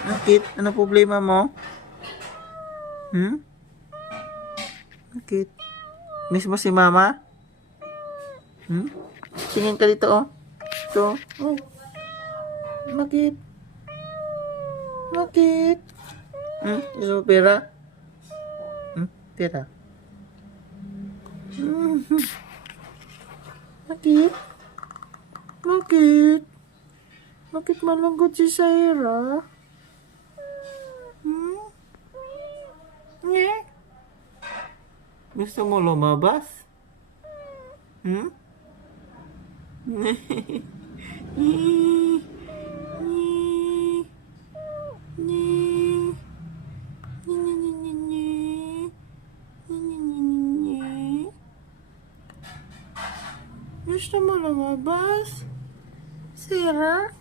Bakit? Ano problema mo? Bakit? Miss mo si mama? Tingin ka dito, oh. Ito. Oh. Bakit? Bakit? Gusto mo pera? Pera. Bakit? Bakit? Bakit malungkot si Saira? Nye? Gusto mo lumabas? Gusto mo lumabas? Sarah?